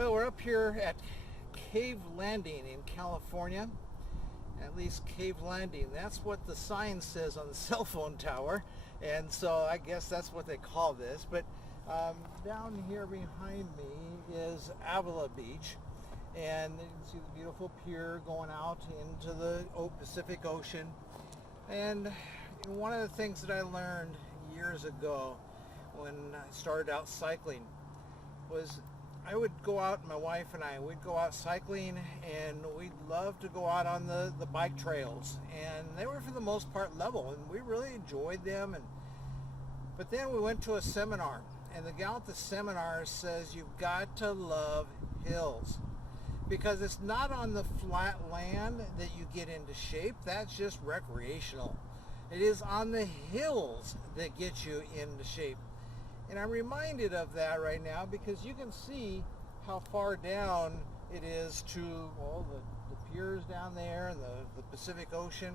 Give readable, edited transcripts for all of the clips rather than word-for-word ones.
Well, we're up here at Cave Landing in California. At least Cave Landing. That's what the sign says on the cell phone tower. And so I guess that's what they call this. But down here behind me is Avila Beach. And you can see the beautiful pier going out into the Pacific Ocean. And one of the things that I learned years ago when I started out cycling was I would go out, my wife and I, we'd go out cycling, and we'd love to go out on the bike trails. And they were for the most part level, and we really enjoyed them. But then we went to a seminar, and the gal at the seminar says you've got to love hills, because it's not on the flat land that you get into shape. That's just recreational. It is on the hills that get you into shape. And I'm reminded of that right now because you can see how far down it is to the piers down there and the Pacific Ocean.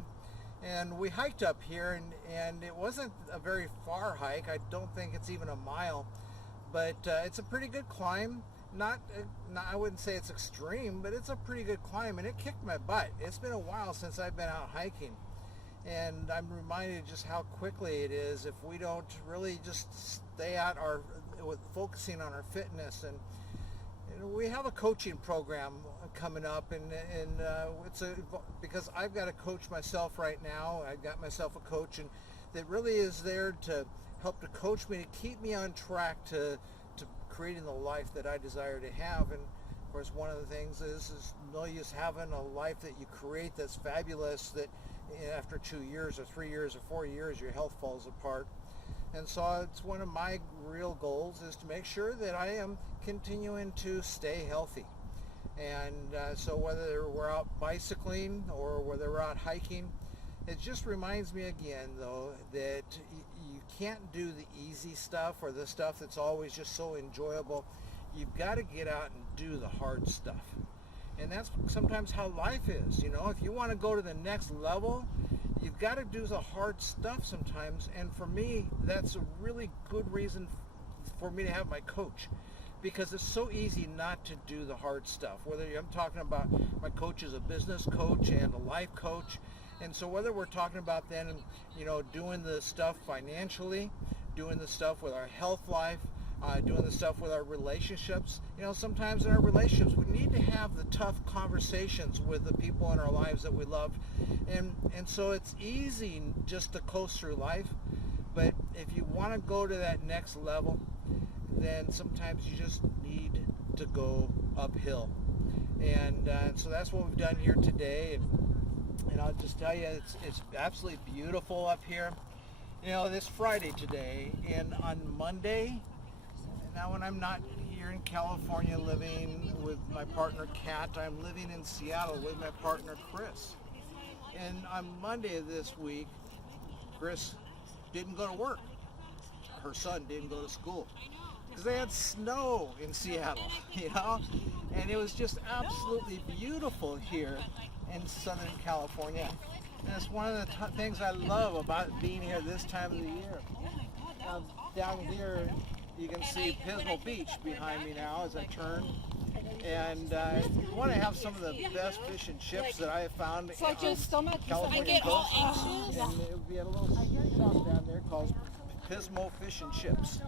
And we hiked up here, and it wasn't a very far hike. I don't think it's even a mile, but it's a pretty good climb. Not I wouldn't say it's extreme, but it's a pretty good climb, and it kicked my butt. It's been a while since I've been out hiking. And I'm reminded just how quickly it is if we don't really just stay at focusing on our fitness. And we have a coaching program coming up, and because I've got a coach myself right now. I've got myself a coach, and that really is there to help to coach me, to keep me on track to creating the life that I desire to have. And of course, one of the things is no use having a life that you create that's fabulous, that after 2 years or 3 years or 4 years your health falls apart. And so it's one of my real goals is to make sure that I am continuing to stay healthy. And so whether we're out bicycling or whether we're out hiking, it just reminds me again though that you can't do the easy stuff or the stuff that's always just so enjoyable. You've got to get out and do the hard stuff. And that's sometimes how life is. You know, if you want to go to the next level, you've got to do the hard stuff sometimes. And for me, that's a really good reason for me to have my coach, because it's so easy not to do the hard stuff. Whether I'm talking about my coach is a business coach and a life coach. And so whether we're talking about then, doing the stuff financially, doing the stuff with our health life, doing the stuff with our relationships. Sometimes in our relationships we need to have the tough conversations with the people in our lives that we love, and so it's easy just to coast through life. But if you want to go to that next level, then sometimes you just need to go uphill. And so that's what we've done here today, and I'll just tell you, it's absolutely beautiful up here. This Friday today, and on Monday, now when I'm not here in California living with my partner Kat, I'm living in Seattle with my partner Chris. And on Monday of this week, Chris didn't go to work. Her son didn't go to school because they had snow in Seattle, and it was just absolutely beautiful here in Southern California. And it's one of the things I love about being here this time of the year. Down here, you can see Pismo Beach behind me now as I turn. And you want to have some of the best fish and chips that I have found on California coast. And it would be at a little steakhouse down there called Pismo Fish and Chips.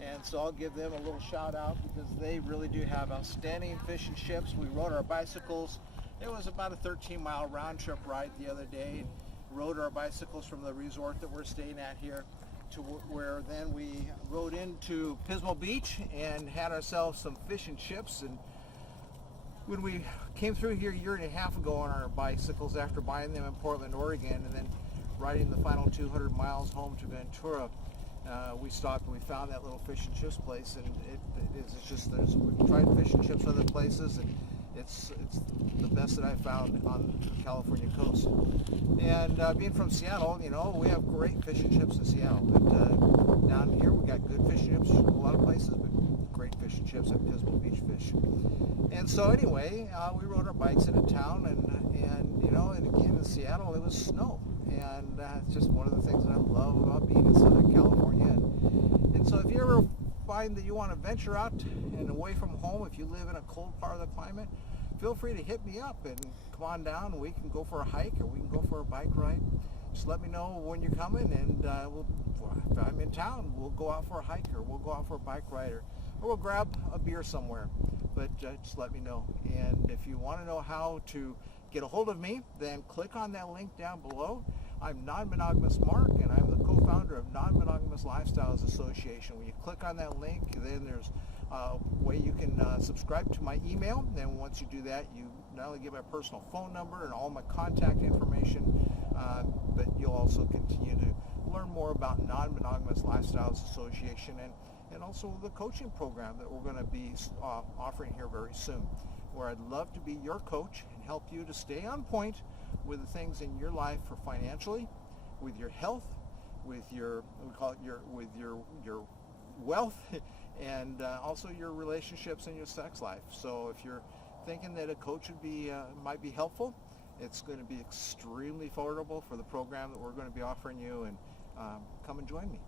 And so I'll give them a little shout out because they really do have outstanding fish and chips. We rode our bicycles. It was about a 13-mile round trip ride the other day. Rode our bicycles from the resort that we're staying at here to where then we rode into Pismo Beach and had ourselves some fish and chips. And when we came through here a year and a half ago on our bicycles after buying them in Portland, Oregon, and then riding the final 200 miles home to Ventura, we stopped and we found that little fish and chips place, and we've tried fish and chips other places, and it's the best that I've found on the California coast. And being from Seattle, we have great fish and chips in Seattle. But down here we got good fish and chips in a lot of places, but great fish and chips at Pismo Beach Fish. And so anyway, we rode our bikes into town, and again in Seattle it was snow. And it's just one of the things that I love about being in Southern California. And so if you ever find that you want to venture out and away from home, if you live in a cold part of the climate, feel free to hit me up and come on down. We can go for a hike or we can go for a bike ride. Just let me know when you're coming, and if I'm in town, we'll go out for a hike or we'll go out for a bike ride, or we'll grab a beer somewhere. But just let me know. And if you want to know how to get a hold of me, then click on that link down below. I'm Non-Monogamous Mark, and I'm the co-founder of Non-Monogamous Lifestyles Association. When you click on that link, then there's a way you can subscribe to my email. Then once you do that, you not only get my personal phone number and all my contact information, but you'll also continue to learn more about Non-Monogamous Lifestyles Association and also the coaching program that we're going to be offering here very soon, where I'd love to be your coach and help you to stay on point with the things in your life, for financially, with your health, with your, we call it with your wealth, and also your relationships and your sex life. So if you're thinking that a coach would be might be helpful, it's going to be extremely affordable for the program that we're going to be offering you, and come and join me.